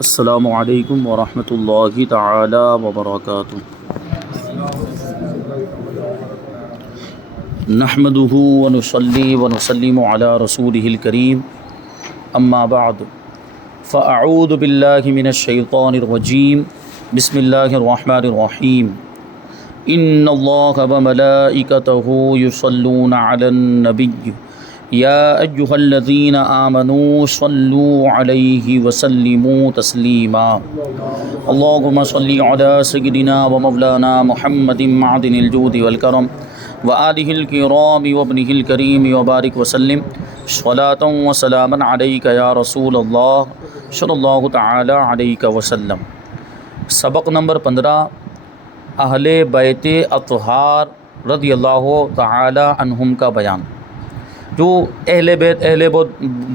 السلام علیکم ورحمۃ اللہ تعالی وبرکاتہ۔ نحمدہ ونصلی ونسلم علی رسولہ الکریم، اما بعد فاعوذ باللہ من الشیطان الرجیم، بسم اللہ الرحمن الرحیم۔ ان اللہ وملائکتہ یصلون علی النبی یا ایہا الذین آمنوا صلوا علیہ وسلموا تسلیما۔ اللہم صلی علی سیدنا و مولانا محمد معدن الجود والکرم وآلہ الکرام وابنہ الکریم وبارک وسلم صلاۃ و سلاما علیک یا رسول اللہ صلی اللہ تعالی علیہ وسلم۔ سبق نمبر 15، اہل بیت اطہار رضی اللہ تعالی عنہم کا بیان۔ جو اہل بیت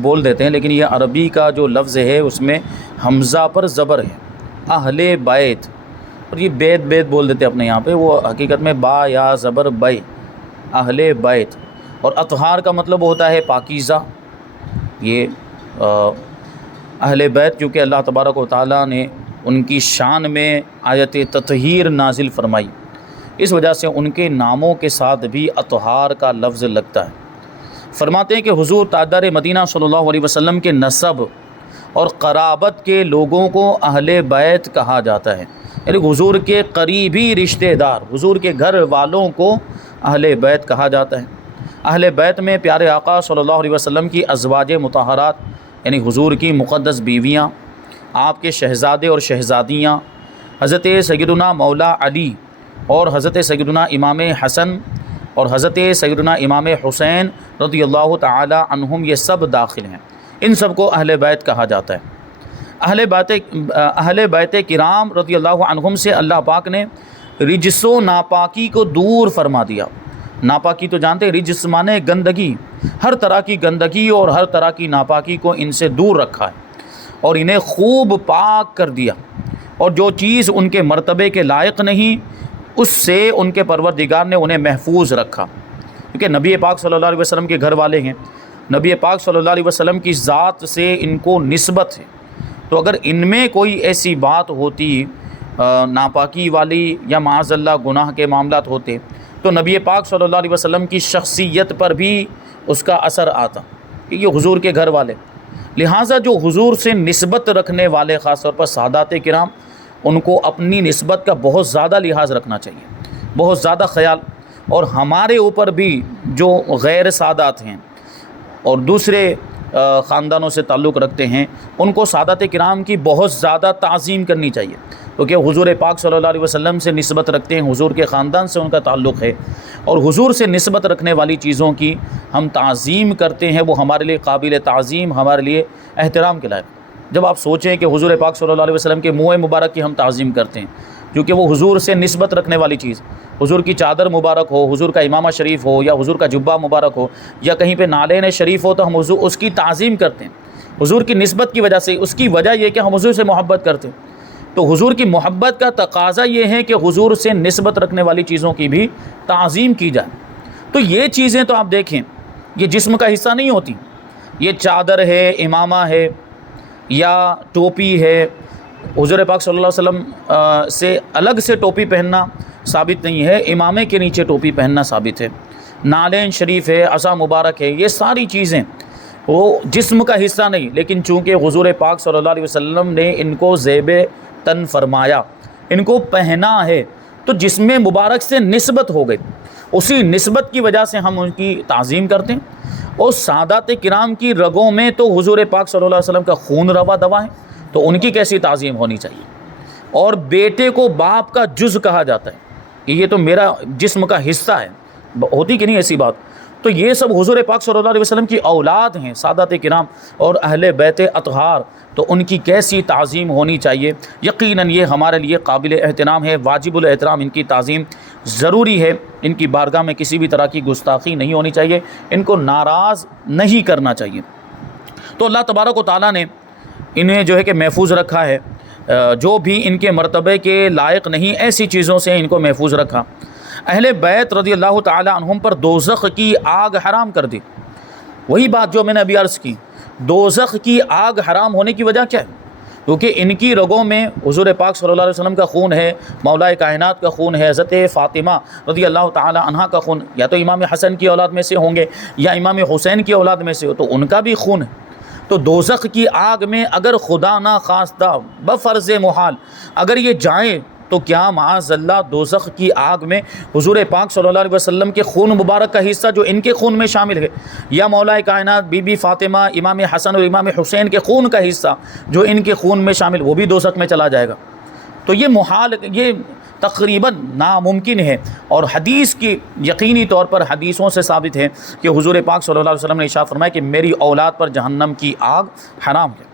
بول دیتے ہیں، لیکن یہ عربی کا جو لفظ ہے اس میں حمزہ پر زبر ہے، اہل بیت، اور یہ بیت بول دیتے ہیں اپنے یہاں پہ، وہ حقیقت میں با یا زبر بے، اہل بیت۔ اور اطہار کا مطلب ہوتا ہے پاکیزہ۔ یہ اہل بیت کیونکہ اللہ تبارک و تعالیٰ نے ان کی شان میں آیت تطہیر نازل فرمائی، اس وجہ سے ان کے ناموں کے ساتھ بھی اطہار کا لفظ لگتا ہے۔ فرماتے ہیں کہ حضور تاجدار مدینہ صلی اللہ علیہ وسلم کے نسب اور قرابت کے لوگوں کو اہل بیت کہا جاتا ہے، یعنی حضور کے قریبی رشتہ دار، حضور کے گھر والوں کو اہل بیت کہا جاتا ہے۔ اہل بیت میں پیارے آقا صلی اللہ علیہ وسلم کی ازواج مطہرات، یعنی حضور کی مقدس بیویاں، آپ کے شہزادے اور شہزادیاں، حضرت سیدنا مولا علی اور حضرت سیدنا امام حسن اور حضرت سیدنا امام حسین رضی اللہ تعالی عنہم، یہ سب داخل ہیں۔ ان سب کو اہل بیت کہا جاتا ہے۔ اہل بیت کرام رضی اللہ عنہم سے اللہ پاک نے رجس و ناپاکی کو دور فرما دیا۔ ناپاکی تو جانتے ہیں، رجس مانے گندگی، ہر طرح کی گندگی اور ہر طرح کی ناپاکی کو ان سے دور رکھا ہے اور انہیں خوب پاک کر دیا، اور جو چیز ان کے مرتبے کے لائق نہیں اس سے ان کے پروردگار نے انہیں محفوظ رکھا، کیونکہ نبی پاک صلی اللہ علیہ وسلم کے گھر والے ہیں، نبی پاک صلی اللہ علیہ وسلم کی ذات سے ان کو نسبت ہے، تو اگر ان میں کوئی ایسی بات ہوتی ناپاکی والی یا معاذ اللہ گناہ کے معاملات ہوتے تو نبی پاک صلی اللہ علیہ وسلم کی شخصیت پر بھی اس کا اثر آتا، کہ یہ حضور کے گھر والے۔ لہٰذا جو حضور سے نسبت رکھنے والے، خاص طور پر سادات کرام، ان کو اپنی نسبت کا بہت زیادہ لحاظ رکھنا چاہیے، بہت زیادہ خیال۔ اور ہمارے اوپر بھی جو غیر سادات ہیں اور دوسرے خاندانوں سے تعلق رکھتے ہیں، ان کو سادات کرام کی بہت زیادہ تعظیم کرنی چاہیے، کیونکہ حضور پاک صلی اللہ علیہ وسلم سے نسبت رکھتے ہیں، حضور کے خاندان سے ان کا تعلق ہے، اور حضور سے نسبت رکھنے والی چیزوں کی ہم تعظیم کرتے ہیں، وہ ہمارے لیے قابل تعظیم، ہمارے لیے احترام کے لائق۔ جب آپ سوچیں کہ حضور پاک صلی اللہ علیہ وسلم کے منہ مبارک کی ہم تعظیم کرتے ہیں، کیونکہ وہ حضور سے نسبت رکھنے والی چیز، حضور کی چادر مبارک ہو، حضور کا امامہ شریف ہو، یا حضور کا جبہ مبارک ہو، یا کہیں پہ نالین شریف ہو، تو ہم حضور اس کی تعظیم کرتے ہیں حضور کی نسبت کی وجہ سے۔ اس کی وجہ یہ کہ ہم حضور سے محبت کرتے ہیں، تو حضور کی محبت کا تقاضا یہ ہے کہ حضور سے نسبت رکھنے والی چیزوں کی بھی تعظیم کی جائے۔ تو یہ چیزیں تو آپ دیکھیں، یہ جسم کا حصہ نہیں ہوتی، یہ چادر ہے، امامہ ہے، یا ٹوپی ہے۔ حضور پاک صلی اللہ علیہ وسلم سے الگ سے ٹوپی پہننا ثابت نہیں ہے، امامے کے نیچے ٹوپی پہننا ثابت ہے، نالین شریف ہے، عصا مبارک ہے، یہ ساری چیزیں وہ جسم کا حصہ نہیں، لیکن چونکہ حضور پاک صلی اللہ علیہ وسلم نے ان کو زیب تن فرمایا، ان کو پہنا ہے، تو جسم مبارک سے نسبت ہو گئی، اسی نسبت کی وجہ سے ہم ان کی تعظیم کرتے ہیں۔ اور سادات کرام کی رگوں میں تو حضور پاک صلی اللہ علیہ وسلم کا خون روا دوا ہے، تو ان کی کیسی تعظیم ہونی چاہیے۔ اور بیٹے کو باپ کا جز کہا جاتا ہے کہ یہ تو میرا جسم کا حصہ ہے، ہوتی کہ نہیں ایسی بات؟ تو یہ سب حضور پاک صلی اللہ علیہ وسلم کی اولاد ہیں، سادات کرام اور اہل بیت اطہار، تو ان کی کیسی تعظیم ہونی چاہیے۔ یقیناً یہ ہمارے لیے قابل احترام ہے، واجب الاحترام، ان کی تعظیم ضروری ہے، ان کی بارگاہ میں کسی بھی طرح کی گستاخی نہیں ہونی چاہیے، ان کو ناراض نہیں کرنا چاہیے۔ تو اللہ تبارک و تعالیٰ نے انہیں جو ہے کہ محفوظ رکھا ہے، جو بھی ان کے مرتبے کے لائق نہیں ایسی چیزوں سے ان کو محفوظ رکھا۔ اہل بیت رضی اللہ تعالی عنہم پر دوزخ کی آگ حرام کر دی۔ وہی بات جو میں نے ابھی عرض کی، دوزخ کی آگ حرام ہونے کی وجہ کیا ہے؟ کیونکہ ان کی رگوں میں حضور پاک صلی اللہ علیہ وسلم کا خون ہے، مولا کائنات کا خون ہے، حضرت فاطمہ رضی اللہ تعالی عنہا کا خون، یا تو امام حسن کی اولاد میں سے ہوں گے یا امام حسین کی اولاد میں سے ہو، تو ان کا بھی خون ہے۔ تو دوزخ کی آگ میں اگر خدا نہ خواستہ بفرض محال اگر یہ جائیں تو کیا معاذ اللہ دوزخ کی آگ میں حضور پاک صلی اللہ علیہ وسلم کے خون مبارک کا حصہ جو ان کے خون میں شامل ہے، یا مولا کائنات بی بی فاطمہ، امام حسن اور امام حسین کے خون کا حصہ جو ان کے خون میں شامل، وہ بھی دوزخ میں چلا جائے گا؟ تو یہ محال، یہ تقریباً ناممکن ہے۔ اور حدیث کی یقینی طور پر حدیثوں سے ثابت ہے کہ حضور پاک صلی اللہ علیہ وسلم نے ارشاد فرمایا کہ میری اولاد پر جہنم کی آگ حرام ہے۔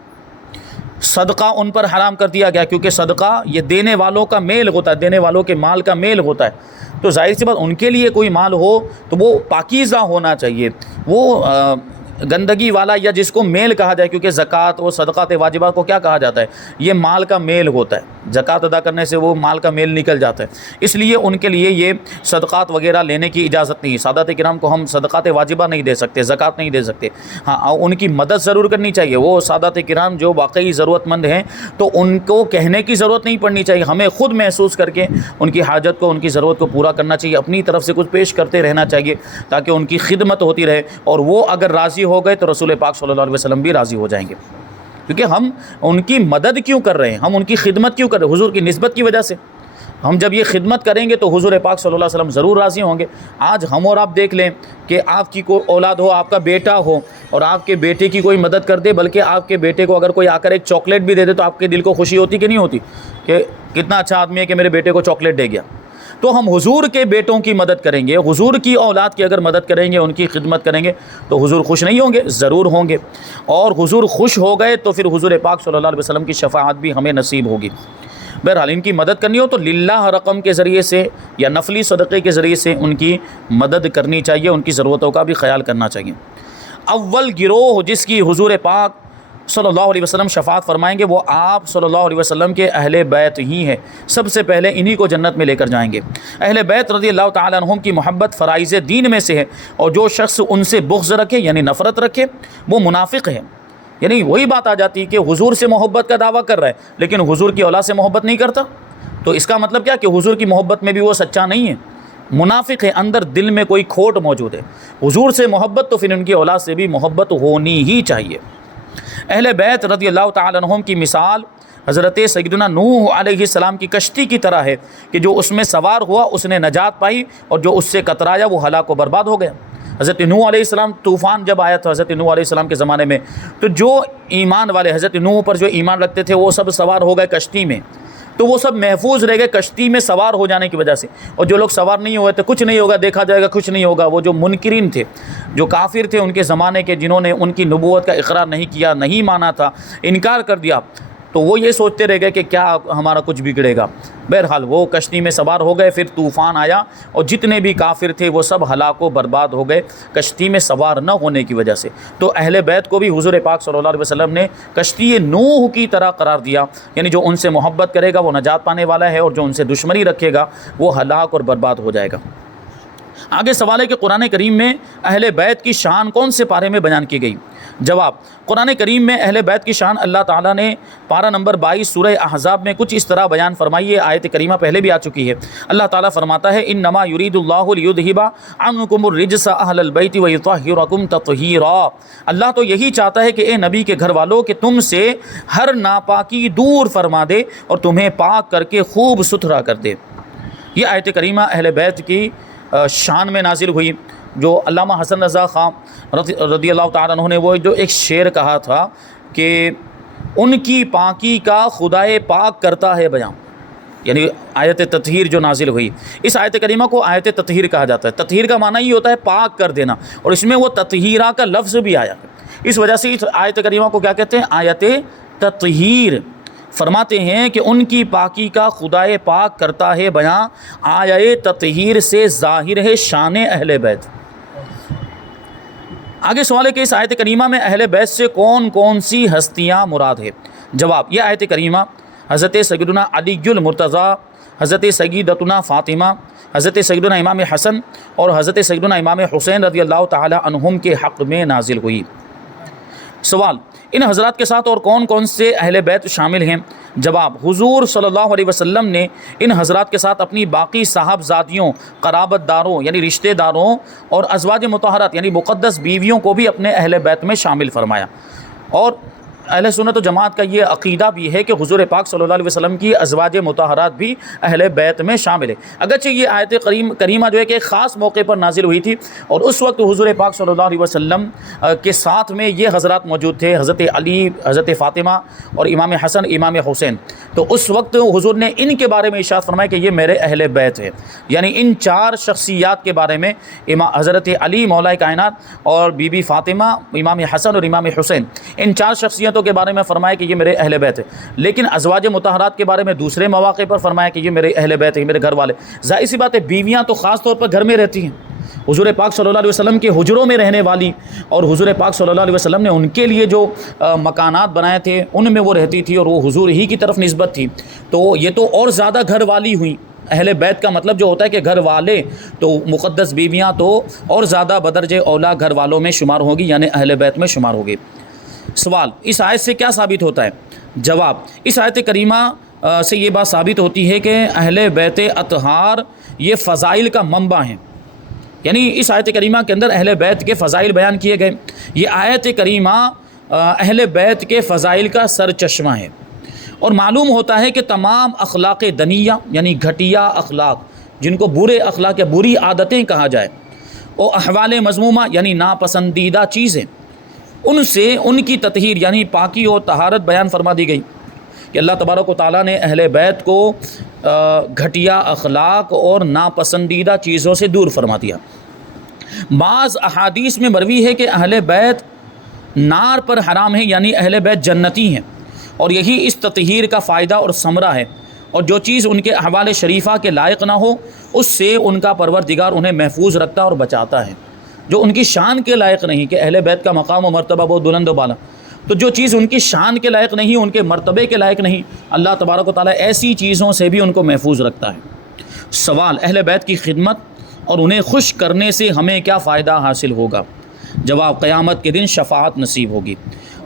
صدقہ ان پر حرام کر دیا گیا، کیونکہ صدقہ یہ دینے والوں کا میل ہوتا ہے، دینے والوں کے مال کا میل ہوتا ہے، تو ظاہر سی بات ان کے لیے کوئی مال ہو تو وہ پاکیزہ ہونا چاہیے، وہ گندگی والا یا جس کو میل کہا جائے، کیونکہ زکوٰۃ و صدقات واجبات کو کیا کہا جاتا ہے؟ یہ مال کا میل ہوتا ہے، زکوٰۃ ادا کرنے سے وہ مال کا میل نکل جاتا ہے، اس لیے ان کے لیے یہ صدقات وغیرہ لینے کی اجازت نہیں ہے۔ سادات کرام کو ہم صدقات واجبہ نہیں دے سکتے، زکوٰۃ نہیں دے سکتے، ہاں ان کی مدد ضرور کرنی چاہیے۔ وہ سادات کرام جو واقعی ضرورت مند ہیں تو ان کو کہنے کی ضرورت نہیں پڑنی چاہیے، ہمیں خود محسوس کر کے ان کی حاجت کو، ان کی ضرورت کو پورا کرنا چاہیے، اپنی طرف سے کچھ پیش کرتے رہنا چاہیے تاکہ ان کی خدمت ہوتی رہے، اور وہ اگر راضی ہو گئے تو رسول پاک صلی اللہ علیہ وسلم بھی راضی ہو جائیں گے، کیونکہ ہم ان کی مدد کیوں کر رہے ہیں، ہم ان کی خدمت کیوں کر رہے ہیں؟ حضور کی نسبت کی وجہ سے۔ ہم جب یہ خدمت کریں گے تو حضور پاک صلی اللہ علیہ وسلم ضرور راضی ہوں گے۔ آج ہم اور آپ دیکھ لیں کہ آپ کی کوئی اولاد ہو، آپ کا بیٹا ہو، اور آپ کے بیٹے کی کوئی مدد کر دے، بلکہ آپ کے بیٹے کو اگر کوئی آ کر ایک چاکلیٹ بھی دے دے تو آپ کے دل کو خوشی ہوتی کہ نہیں ہوتی کہ کتنا اچھا آدمی ہے کہ میرے بیٹے کو چاکلیٹ دے گیا؟ تو ہم حضور کے بیٹوں کی مدد کریں گے، حضور کی اولاد کی اگر مدد کریں گے، ان کی خدمت کریں گے تو حضور خوش نہیں ہوں گے؟ ضرور ہوں گے، اور حضور خوش ہو گئے تو پھر حضور پاک صلی اللہ علیہ وسلم کی شفاعت بھی ہمیں نصیب ہوگی۔ بہرحال ان کی مدد کرنی ہو تو للہ رقم کے ذریعے سے یا نفلی صدقے کے ذریعے سے ان کی مدد کرنی چاہیے، ان کی ضرورتوں کا بھی خیال کرنا چاہیے۔ اول گروہ جس کی حضور پاک صلی اللہ علیہ وسلم شفاعت فرمائیں گے وہ آپ صلی اللہ علیہ وسلم کے اہل بیت ہی ہیں، سب سے پہلے انہی کو جنت میں لے کر جائیں گے۔ اہل بیت رضی اللہ تعالیٰ عنہم کی محبت فرائض دین میں سے ہے، اور جو شخص ان سے بغض رکھے یعنی نفرت رکھے وہ منافق ہے۔ یعنی وہی بات آ جاتی ہے کہ حضور سے محبت کا دعویٰ کر رہا ہے لیکن حضور کی اولاد سے محبت نہیں کرتا، تو اس کا مطلب کیا کہ حضور کی محبت میں بھی وہ سچا نہیں ہے، منافق ہے، اندر دل میں کوئی کھوٹ موجود ہے۔ حضور سے محبت تو پھر ان کی اولاد سے بھی محبت ہونی ہی چاہیے۔ اہل بیت رضی اللہ تعالیٰ عنہم کی مثال حضرت سیدنا نوح علیہ السلام کی کشتی کی طرح ہے کہ جو اس میں سوار ہوا اس نے نجات پائی، اور جو اس سے کترایا وہ ہلاک و برباد ہو گیا۔ حضرت نوح علیہ السلام، طوفان جب آیا تھا حضرت نوح علیہ السلام کے زمانے میں، تو جو ایمان والے حضرت نوح پر جو ایمان رکھتے تھے وہ سب سوار ہو گئے کشتی میں، تو وہ سب محفوظ رہ گئے کشتی میں سوار ہو جانے کی وجہ سے، اور جو لوگ سوار نہیں ہوئے تھے کچھ نہیں ہوگا، دیکھا جائے گا کچھ نہیں ہوگا، وہ جو منکرین تھے، جو کافر تھے ان کے زمانے کے، جنہوں نے ان کی نبوت کا اقرار نہیں کیا، نہیں مانا تھا، انکار کر دیا، تو وہ یہ سوچتے رہ گئے کہ کیا ہمارا کچھ بگڑے گا۔ بہرحال وہ کشتی میں سوار ہو گئے، پھر طوفان آیا اور جتنے بھی کافر تھے وہ سب ہلاک و برباد ہو گئے کشتی میں سوار نہ ہونے کی وجہ سے۔ تو اہل بیت کو بھی حضور پاک صلی اللہ علیہ وسلم نے کشتی نوح کی طرح قرار دیا، یعنی جو ان سے محبت کرے گا وہ نجات پانے والا ہے، اور جو ان سے دشمنی رکھے گا وہ ہلاک اور برباد ہو جائے گا۔ آگے سوال ہے کہ قرآن کریم میں اہل بیت کی شان کون سے پارے میں بیان کی گئی؟ جواب، قرآن کریم میں اہل بیت کی شان اللہ تعالیٰ نے پارہ نمبر 22 سورہ احزاب میں کچھ اس طرح بیان فرمائی ہے، آیت کریمہ پہلے بھی آ چکی ہے۔ اللہ تعالیٰ فرماتا ہے انما یرید اللہ لیذھب عنکم الرجس اہل البیت ویطہرکم تطہیرا۔ اللہ تو یہی چاہتا ہے کہ اے نبی کے گھر والوں کہ تم سے ہر ناپاکی دور فرما دے اور تمہیں پاک کر کے خوب ستھرا کر دے۔ یہ آیت کریمہ اہل بیت کی شان میں نازل ہوئی۔ جو علامہ حسن رضا خان رضی اللہ تعالیٰ عنہ نے وہ جو ایک شعر کہا تھا کہ ان کی پاکی کا خدائے پاک کرتا ہے بیان، یعنی آیت تطہیر جو نازل ہوئی، اس آیت کریمہ کو آیت تطہیر کہا جاتا ہے۔ تطہیر کا معنی یہ ہوتا ہے پاک کر دینا، اور اس میں وہ تطہیرہ کا لفظ بھی آیا، اس وجہ سے اس آیت کریمہ کو کیا کہتے ہیں؟ آیت تطہیر۔ فرماتے ہیں کہ ان کی پاکی کا خدائے پاک کرتا ہے بیان، آیت تطہیر سے ظاہر ہے شان اہل بیت۔ آگے سوال ہے کہ اس آیت کریمہ میں اہل بیت سے کون کون سی ہستیاں مراد ہے؟ جواب، یہ آیت کریمہ حضرت سیدنا علی المرتضیٰ، حضرت سیدتنا فاطمہ، حضرت سیدنا امام حسن اور حضرت سیدنا امام حسین رضی اللہ تعالی عنہم کے حق میں نازل ہوئی۔ سوال، ان حضرات کے ساتھ اور کون کون سے اہل بیت شامل ہیں؟ جواب، حضور صلی اللہ علیہ وسلم نے ان حضرات کے ساتھ اپنی باقی صاحبزادیوں، قرابت داروں یعنی رشتہ داروں اور ازواج مطہرات یعنی مقدس بیویوں کو بھی اپنے اہل بیت میں شامل فرمایا۔ اور اہل سنت و جماعت کا یہ عقیدہ بھی ہے کہ حضور پاک صلی اللہ علیہ وسلم کی ازواج مطہرات بھی اہل بیت میں شامل ہے، اگرچہ یہ آیت کریمہ جو ہے کہ ایک خاص موقع پر نازل ہوئی تھی اور اس وقت حضور پاک صلی اللہ علیہ وسلم کے ساتھ میں یہ حضرات موجود تھے، حضرت علی، حضرت فاطمہ اور امام حسن، امام حسین، تو اس وقت حضور نے ان کے بارے میں ارشاد فرمایا کہ یہ میرے اہل بیت ہے، یعنی ان چار شخصیات کے بارے میں حضرت علی مولا کائنات اور بی بی فاطمہ، امام حسن اور امام حسین، ان چار شخصیتوں کے بارے میں فرمایا کہ یہ میرے اہل بیت ہے، لیکن ازواج مطہرات کے بارے میں دوسرے مواقع پر فرمایا کہ یہ میرے اہل بیت ہے، میرے گھر والے۔ ظاہر سی بات ہے بیویاں تو خاص طور پر گھر میں رہتی ہیں، حضور پاک صلی اللہ علیہ وسلم کے حجروں میں رہنے والی، اور حضور پاک صلی اللہ علیہ وسلم نے ان کے لیے جو مکانات بنائے تھے ان میں وہ رہتی تھی اور وہ حضور ہی کی طرف نسبت تھی، تو یہ تو اور زیادہ گھر والی ہوئیں۔ اہل بیت کا مطلب جو ہوتا ہے کہ گھر والے، تو مقدس بیویاں تو اور زیادہ بدرجہ اولا گھر والوں میں شمار ہوگی، یعنی اہل بیت میں شمار ہوگی۔ سوال، اس آیت سے کیا ثابت ہوتا ہے؟ جواب، اس آیت کریمہ سے یہ بات ثابت ہوتی ہے کہ اہل بیت اطہار یہ فضائل کا منبع ہیں، یعنی اس آیت کریمہ کے اندر اہل بیت کے فضائل بیان کیے گئے۔ یہ آیت کریمہ اہل بیت کے فضائل کا سر چشمہ ہے، اور معلوم ہوتا ہے کہ تمام اخلاق دنیہ یعنی گھٹیا اخلاق، جن کو برے اخلاق یا بری عادتیں کہا جائے، اور احوال مذمومہ یعنی ناپسندیدہ چیزیں، ان سے ان کی تطہیر یعنی پاکی اور طہارت بیان فرما دی گئی کہ اللہ تبارک و تعالیٰ نے اہل بیت کو گھٹیا اخلاق اور ناپسندیدہ چیزوں سے دور فرما دیا۔ بعض احادیث میں مروی ہے کہ اہل بیت نار پر حرام ہے، یعنی اہل بیت جنتی ہیں، اور یہی اس تطہیر کا فائدہ اور ثمرہ ہے، اور جو چیز ان کے احوال شریفہ کے لائق نہ ہو اس سے ان کا پروردگار انہیں محفوظ رکھتا اور بچاتا ہے، جو ان کی شان کے لائق نہیں، کہ اہل بیت کا مقام و مرتبہ بہت بلند و بالا، تو جو چیز ان کی شان کے لائق نہیں، ان کے مرتبے کے لائق نہیں، اللہ تبارک و تعالیٰ ایسی چیزوں سے بھی ان کو محفوظ رکھتا ہے۔ سوال، اہل بیت کی خدمت اور انہیں خوش کرنے سے ہمیں کیا فائدہ حاصل ہوگا؟ جواب، قیامت کے دن شفاعت نصیب ہوگی۔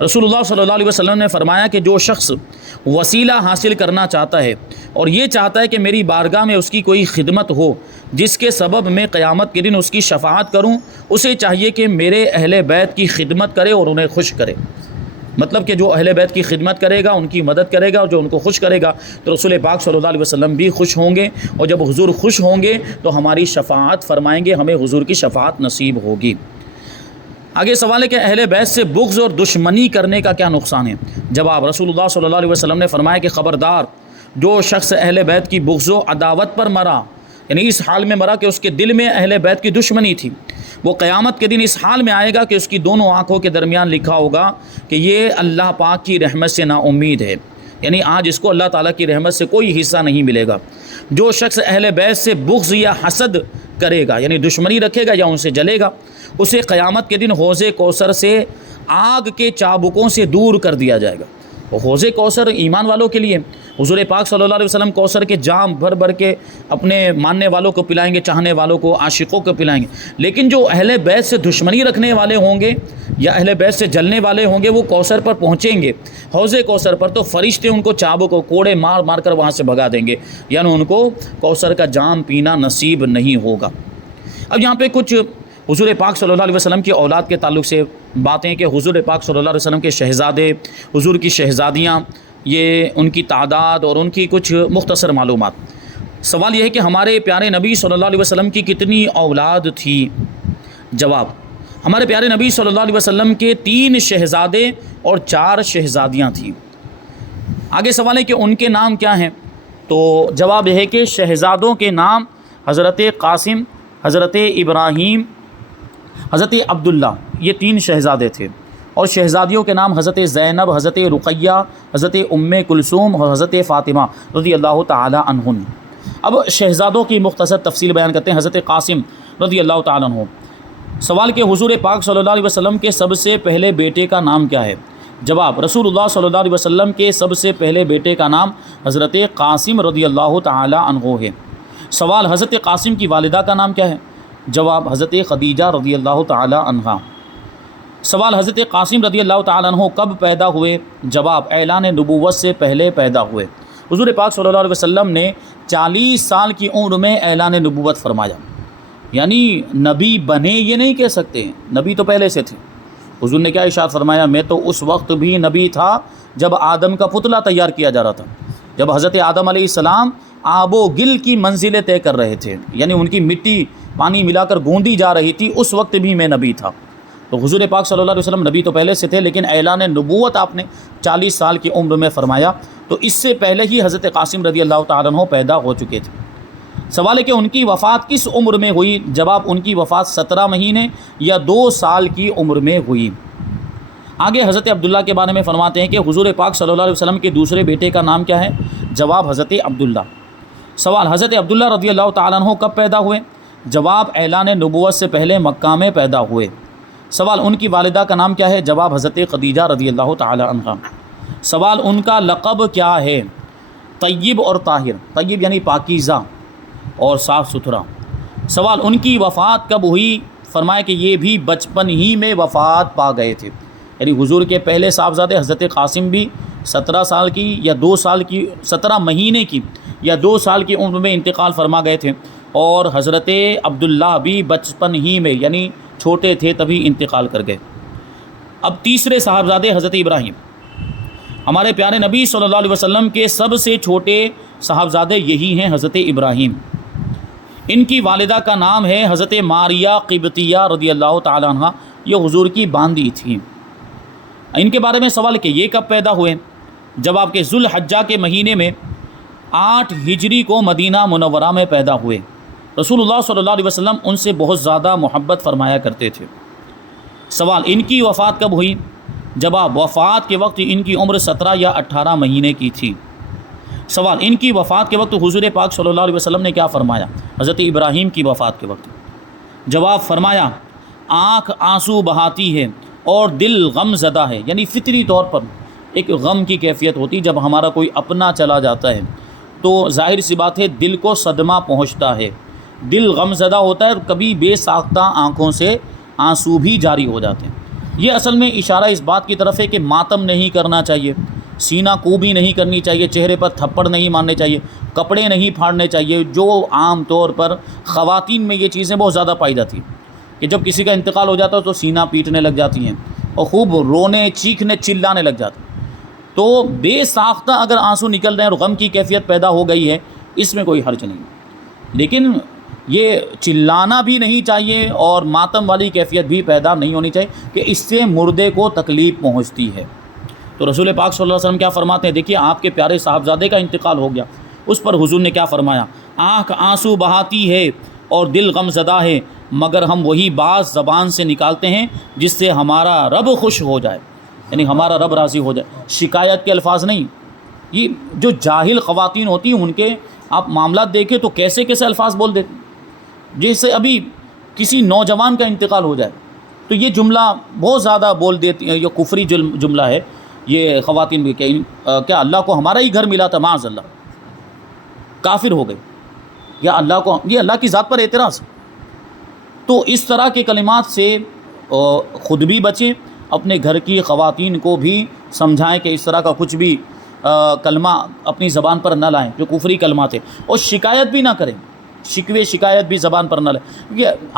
رسول اللہ صلی اللہ علیہ وسلم نے فرمایا کہ جو شخص وسیلہ حاصل کرنا چاہتا ہے اور یہ چاہتا ہے کہ میری بارگاہ میں اس کی کوئی خدمت ہو جس کے سبب میں قیامت کے دن اس کی شفاعت کروں، اسے چاہیے کہ میرے اہل بیت کی خدمت کرے اور انہیں خوش کرے۔ مطلب کہ جو اہل بیت کی خدمت کرے گا، ان کی مدد کرے گا اور جو ان کو خوش کرے گا، تو رسول پاک صلی اللہ علیہ وسلم بھی خوش ہوں گے، اور جب حضور خوش ہوں گے تو ہماری شفاعت فرمائیں گے، ہمیں حضور کی شفاعت نصیب ہوگی۔ آگے سوال ہے کہ اہل بیت سے بغض اور دشمنی کرنے کا کیا نقصان ہے؟ جواب، رسول اللہ صلی اللہ علیہ وسلم نے فرمایا کہ خبردار، جو شخص اہل بیت کی بغض و عداوت پر مرا، یعنی اس حال میں مرا کہ اس کے دل میں اہل بیت کی دشمنی تھی، وہ قیامت کے دن اس حال میں آئے گا کہ اس کی دونوں آنکھوں کے درمیان لکھا ہوگا کہ یہ اللہ پاک کی رحمت سے نا امید ہے، یعنی آج اس کو اللہ تعالیٰ کی رحمت سے کوئی حصہ نہیں ملے گا۔ جو شخص اہل بیت سے بغض یا حسد کرے گا، یعنی دشمنی رکھے گا یا ان سے جلے گا، اسے قیامت کے دن حوض کوثر سے آگ کے چابکوں سے دور کر دیا جائے گا۔ حوض کوثر ایمان والوں کے لیے، حضور پاک صلی اللہ علیہ وسلم کوثر کے جام بھر بھر کے اپنے ماننے والوں کو پلائیں گے، چاہنے والوں کو، عاشقوں کو پلائیں گے، لیکن جو اہل بیت سے دشمنی رکھنے والے ہوں گے یا اہل بیت سے جلنے والے ہوں گے، وہ کوثر پر پہنچیں گے، حوض کوثر پر، تو فرشتے ان کو چابک و کوڑے مار مار کر وہاں سے بھگا دیں گے، یعنی ان کو کوثر کا جام پینا نصیب نہیں ہوگا۔ اب یہاں پہ کچھ حضور پاک صلی اللہ علیہ وسلم کی اولاد کے تعلق سے باتیں کہ حضور پاک صلی اللہ علیہ وسلم کے شہزادے، حضور کی شہزادیاں، یہ ان کی تعداد اور ان کی کچھ مختصر معلومات۔ سوال یہ ہے کہ ہمارے پیارے نبی صلی اللہ علیہ وسلم کی کتنی اولاد تھی؟ جواب، ہمارے پیارے نبی صلی اللہ علیہ وسلم کے 3 شہزادے اور 4 شہزادیاں تھیں۔ آگے سوال ہے کہ ان کے نام کیا ہیں؟ تو جواب یہ ہے کہ شہزادوں کے نام حضرت قاسم، حضرت ابراہیم، حضرت عبداللہ، یہ 3 شہزادے تھے، اور شہزادیوں کے نام حضرت زینب، حضرت رقیہ، حضرت ام کلثوم اور حضرت فاطمہ رضی اللہ تعالی عنہن۔ اب شہزادوں کی مختصر تفصیل بیان کرتے ہیں۔ حضرت قاسم رضی اللہ تعالی عنہ، سوال کہ حضور پاک صلی اللہ علیہ وسلم کے سب سے پہلے بیٹے کا نام کیا ہے؟ جواب، رسول اللہ صلی اللہ علیہ وسلم کے سب سے پہلے بیٹے کا نام حضرت قاسم رضی اللہ تعالی عنہ ہے۔ سوال، حضرت قاسم کی والدہ کا نام کیا ہے؟ جواب، حضرت خدیجہ رضی اللہ تعالی عنہا۔ سوال حضرت قاسم رضی اللہ تعالیٰ عنہ کب پیدا ہوئے؟ جواب اعلان نبوت سے پہلے پیدا ہوئے۔ حضور پاک صلی اللہ علیہ وسلم نے 40 سال کی عمر میں اعلان نبوت فرمایا، یعنی نبی بنے یہ نہیں کہہ سکتے، نبی تو پہلے سے تھے۔ حضور نے کیا ارشاد فرمایا؟ میں تو اس وقت بھی نبی تھا جب آدم کا پتلا تیار کیا جا رہا تھا، جب حضرت آدم علیہ السلام آب و گل کی منزلیں طے کر رہے تھے، یعنی ان کی مٹی پانی ملا کر گوندی جا رہی تھی، اس وقت بھی میں نبی تھا۔ تو حضور پاک صلی اللہ علیہ وسلم نبی تو پہلے سے تھے، لیکن اعلان نبوت آپ نے 40 سال کی عمر میں فرمایا، تو اس سے پہلے ہی حضرت قاسم رضی اللہ تعالیٰ عنہ پیدا ہو چکے تھے۔ سوال ہے کہ ان کی وفات کس عمر میں ہوئی؟ جواب ان کی وفات 17 مہینے یا 2 سال کی عمر میں ہوئی۔ آگے حضرت عبداللہ کے بارے میں فرماتے ہیں کہ حضور پاک صلی اللہ علیہ وسلم کے دوسرے بیٹے کا نام کیا ہے؟ جواب حضرت عبداللہ۔ سوال حضرت عبداللہ رضی اللہ تعالیٰ عنہ کب پیدا ہوئے؟ جواب اعلان نبوت سے پہلے مکہ میں پیدا ہوئے۔ سوال ان کی والدہ کا نام کیا ہے؟ جواب حضرت خدیجہ رضی اللہ تعالی عنہ۔ سوال ان کا لقب کیا ہے؟ طیب اور طاہر، طیب یعنی پاکیزہ اور صاف ستھرا۔ سوال ان کی وفات کب ہوئی؟ فرمایا کہ یہ بھی بچپن ہی میں وفات پا گئے تھے، یعنی حضور کے پہلے صاحبزادے حضرت قاسم بھی 17 سال کی یا 2 سال کی 17 مہینے کی یا 2 سال کی عمر میں انتقال فرما گئے تھے، اور حضرت عبداللہ بھی بچپن ہی میں یعنی چھوٹے تھے تبھی انتقال کر گئے۔ اب تیسرے صاحبزادے حضرت ابراہیم، ہمارے پیارے نبی صلی اللہ علیہ وسلم کے سب سے چھوٹے صاحبزادے یہی ہیں حضرت ابراہیم۔ ان کی والدہ کا نام ہے حضرت ماریہ قبطیہ رضی اللہ تعالیٰ عنہ، یہ حضور کی باندی تھیں۔ ان کے بارے میں سوال کہ یہ کب پیدا ہوئے؟ جواب کہ ذوالحجہ کے مہینے میں 8 ہجری کو مدینہ منورہ میں پیدا ہوئے۔ رسول اللہ صلی اللہ علیہ وسلم ان سے بہت زیادہ محبت فرمایا کرتے تھے۔ سوال ان کی وفات کب ہوئی؟ جواب وفات کے وقت ان کی عمر 17 یا 18 مہینے کی تھی۔ سوال ان کی وفات کے وقت حضور پاک صلی اللہ علیہ وسلم نے کیا فرمایا؟ حضرت ابراہیم کی وفات کے وقت جواب فرمایا آنکھ آنسو بہاتی ہے اور دل غم زدہ ہے، یعنی فطری طور پر ایک غم کی کیفیت ہوتی، جب ہمارا کوئی اپنا چلا جاتا ہے تو ظاہر سی بات ہے دل کو صدمہ پہنچتا ہے، دل غم زدہ ہوتا ہے، اور کبھی بے ساختہ آنکھوں سے آنسو بھی جاری ہو جاتے ہیں۔ یہ اصل میں اشارہ اس بات کی طرف ہے کہ ماتم نہیں کرنا چاہیے، سینہ کوبی نہیں کرنی چاہیے، چہرے پر تھپڑ نہیں مارنے چاہیے، کپڑے نہیں پھاڑنے چاہیے، جو عام طور پر خواتین میں یہ چیزیں بہت زیادہ پائی جاتی ہیں کہ جب کسی کا انتقال ہو جاتا ہے تو سینہ پیٹنے لگ جاتی ہیں اور خوب رونے چیخنے چلانے لگ جاتے ہیں۔ تو بے ساختہ اگر آنسو نکل رہے ہیں اور غم کی کیفیت پیدا ہو گئی ہے، اس میں کوئی حرج نہیں، لیکن یہ چلانا بھی نہیں چاہیے اور ماتم والی کیفیت بھی پیدا نہیں ہونی چاہیے کہ اس سے مردے کو تکلیف پہنچتی ہے۔ تو رسول پاک صلی اللہ علیہ وسلم کیا فرماتے ہیں؟ دیکھیے آپ کے پیارے صاحبزادے کا انتقال ہو گیا، اس پر حضور نے کیا فرمایا؟ آنکھ آنسو بہاتی ہے اور دل غم زدہ ہے، مگر ہم وہی بات زبان سے نکالتے ہیں جس سے ہمارا رب خوش ہو جائے، یعنی ہمارا رب راضی ہو جائے، شکایت کے الفاظ نہیں۔ یہ جو جاہل خواتین ہوتی ہیں ان کے آپ معاملات دیکھیں تو کیسے کیسے الفاظ بول دیتے، جیسے ابھی کسی نوجوان کا انتقال ہو جائے تو یہ جملہ بہت زیادہ بول دیتی ہیں، یہ کفری جملہ ہے یہ خواتین بھی، کیا اللہ کو ہمارا ہی گھر ملا تھا، معاذ اللہ، کافر ہو گئے، یا اللہ کو، یہ اللہ کی ذات پر اعتراض۔ تو اس طرح کے کلمات سے خود بھی بچیں، اپنے گھر کی خواتین کو بھی سمجھائیں کہ اس طرح کا کچھ بھی کلمہ اپنی زبان پر نہ لائیں جو کفری کلمات ہیں، اور شکایت بھی نہ کریں، شکوے شکایت بھی زبان پر نہ لائیں، کیونکہ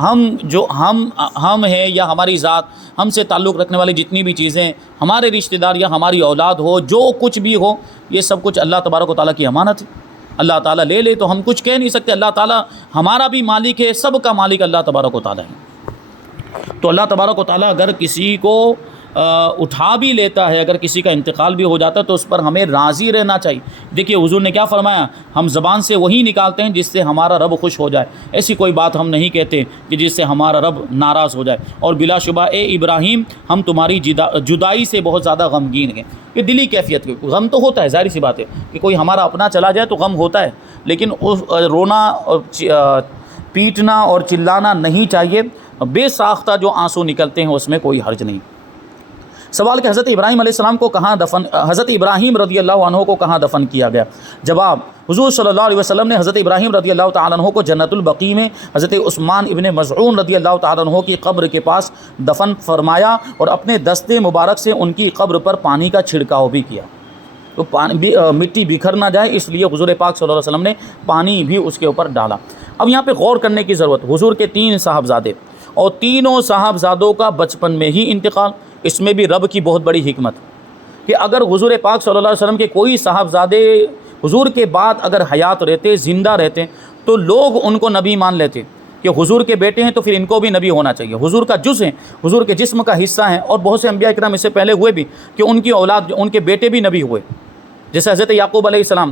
ہم ہیں یا ہماری ذات، ہم سے تعلق رکھنے والی جتنی بھی چیزیں، ہمارے رشتہ دار یا ہماری اولاد ہو، جو کچھ بھی ہو، یہ سب کچھ اللہ تبارک و تعالیٰ کی امانت ہے۔ اللہ تعالیٰ لے لے تو ہم کچھ کہہ نہیں سکتے، اللہ تعالیٰ ہمارا بھی مالک ہے، سب کا مالک اللہ تبارک و تعالیٰ ہے۔ تو اللہ تبارک و تعالیٰ اگر کسی کو اٹھا بھی لیتا ہے، اگر کسی کا انتقال بھی ہو جاتا ہے تو اس پر ہمیں راضی رہنا چاہیے۔ دیکھیے حضور نے کیا فرمایا؟ ہم زبان سے وہی نکالتے ہیں جس سے ہمارا رب خوش ہو جائے، ایسی کوئی بات ہم نہیں کہتے کہ جس سے ہمارا رب ناراض ہو جائے۔ اور بلا شبہ اے ابراہیم، ہم تمہاری جدائی سے بہت زیادہ غمگین ہیں۔ یہ دلی کیفیت، غم تو ہوتا ہے، ظاہر سی بات ہے کہ کوئی ہمارا اپنا چلا جائے تو غم ہوتا ہے، لیکن رونا پیٹنا اور چلانا نہیں چاہیے، بے ساختہ جو آنسو نکلتے ہیں اس میں کوئی حرج نہیں۔ سوال کہ حضرت ابراہیم علیہ السلام کو کہاں حضرت ابراہیم رضی اللہ عنہ کو کہاں دفن کیا گیا؟ جواب، حضور صلی اللہ علیہ وسلم نے حضرت ابراہیم رضی اللہ تعالیٰ عنہ کو جنت البقیع میں حضرت عثمان ابن مظعون رضی اللہ تعالیٰ عنہ کی قبر کے پاس دفن فرمایا اور اپنے دستے مبارک سے ان کی قبر پر پانی کا چھڑکاؤ بھی کیا، تو مٹی بکھر نہ جائے، اس لیے حضور پاک صلی اللہ علیہ وسلم نے پانی بھی اس کے اوپر ڈالا۔ اب یہاں پہ غور کرنے کی ضرورت، حضور کے 3 صاحبزادے اور تینوں صاحبزادوں کا بچپن میں ہی انتقال، اس میں بھی رب کی بہت بڑی حکمت کہ اگر حضور پاک صلی اللہ علیہ وسلم کے کوئی صاحبزادے حضور کے بعد اگر حیات رہتے، زندہ رہتے، تو لوگ ان کو نبی مان لیتے کہ حضور کے بیٹے ہیں تو پھر ان کو بھی نبی ہونا چاہیے، حضور کا جز ہیں، حضور کے جسم کا حصہ ہیں، اور بہت سے انبیاء کرام اس سے پہلے ہوئے بھی کہ ان کی اولاد، ان کے بیٹے بھی نبی ہوئے، جیسے حضرت یعقوب علیہ السلام،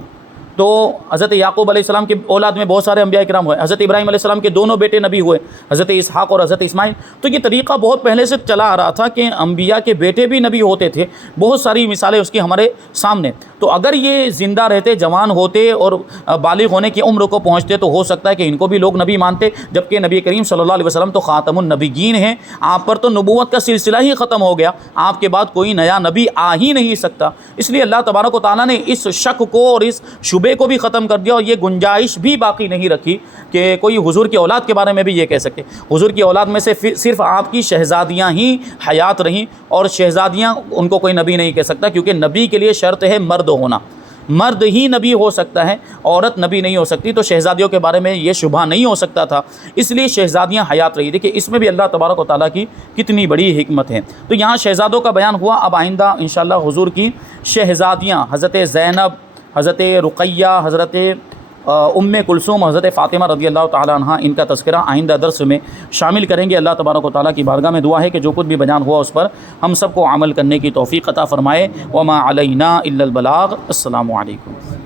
تو حضرت یعقوب علیہ السلام کی اولاد میں بہت سارے انبیاء کرام ہوئے، حضرت ابراہیم علیہ السلام کے دونوں بیٹے نبی ہوئے، حضرت اسحاق اور حضرت اسماعیل۔ تو یہ طریقہ بہت پہلے سے چلا آ رہا تھا کہ انبیاء کے بیٹے بھی نبی ہوتے تھے، بہت ساری مثالیں اس کی ہمارے سامنے۔ تو اگر یہ زندہ رہتے، جوان ہوتے اور بالغ ہونے کی عمر کو پہنچتے تو ہو سکتا ہے کہ ان کو بھی لوگ نبی مانتے، جبکہ نبی کریم صلی اللہ علیہ وسلم تو خاتم النبیین ہیں، آپ پر تو نبوت کا سلسلہ ہی ختم ہو گیا، آپ کے بعد کوئی نیا نبی آ ہی نہیں سکتا۔ اس لیے اللہ تبارک و تعالیٰ نے اس شک کو اور اس شبے کو بھی ختم کر دیا، اور یہ گنجائش بھی باقی نہیں رکھی کہ کوئی حضور کی اولاد کے بارے میں بھی یہ کہہ سکے۔ حضور کی اولاد میں سے صرف آپ کی شہزادیاں ہی حیات رہیں، اور شہزادیاں ان کو کوئی نبی نہیں کہہ سکتا، کیونکہ نبی کے لیے شرط ہے مرد ہونا، مرد ہی نبی ہو سکتا ہے، عورت نبی نہیں ہو سکتی۔ تو شہزادیوں کے بارے میں یہ شبہ نہیں ہو سکتا تھا، اس لیے شہزادیاں حیات رہی۔ دیکھیں اس میں بھی اللہ تبارک و تعالیٰ کی کتنی بڑی حکمت ہے۔ تو یہاں شہزادوں کا بیان ہوا، اب آئندہ انشاءاللہ حضور کی شہزادیاں حضرت زینب، حضرت رقیہ، حضرت ام کلثوم، حضرت فاطمہ رضی اللہ تعالیٰ عنہ، ان کا تذکرہ آئندہ درس میں شامل کریں گے۔ اللہ تبارک و تعالیٰ کی بارگاہ میں دعا ہے کہ جو کچھ بھی بیان ہوا اس پر ہم سب کو عمل کرنے کی توفیق عطا فرمائے۔ وما علینا الا البلاغ۔ السلام علیکم۔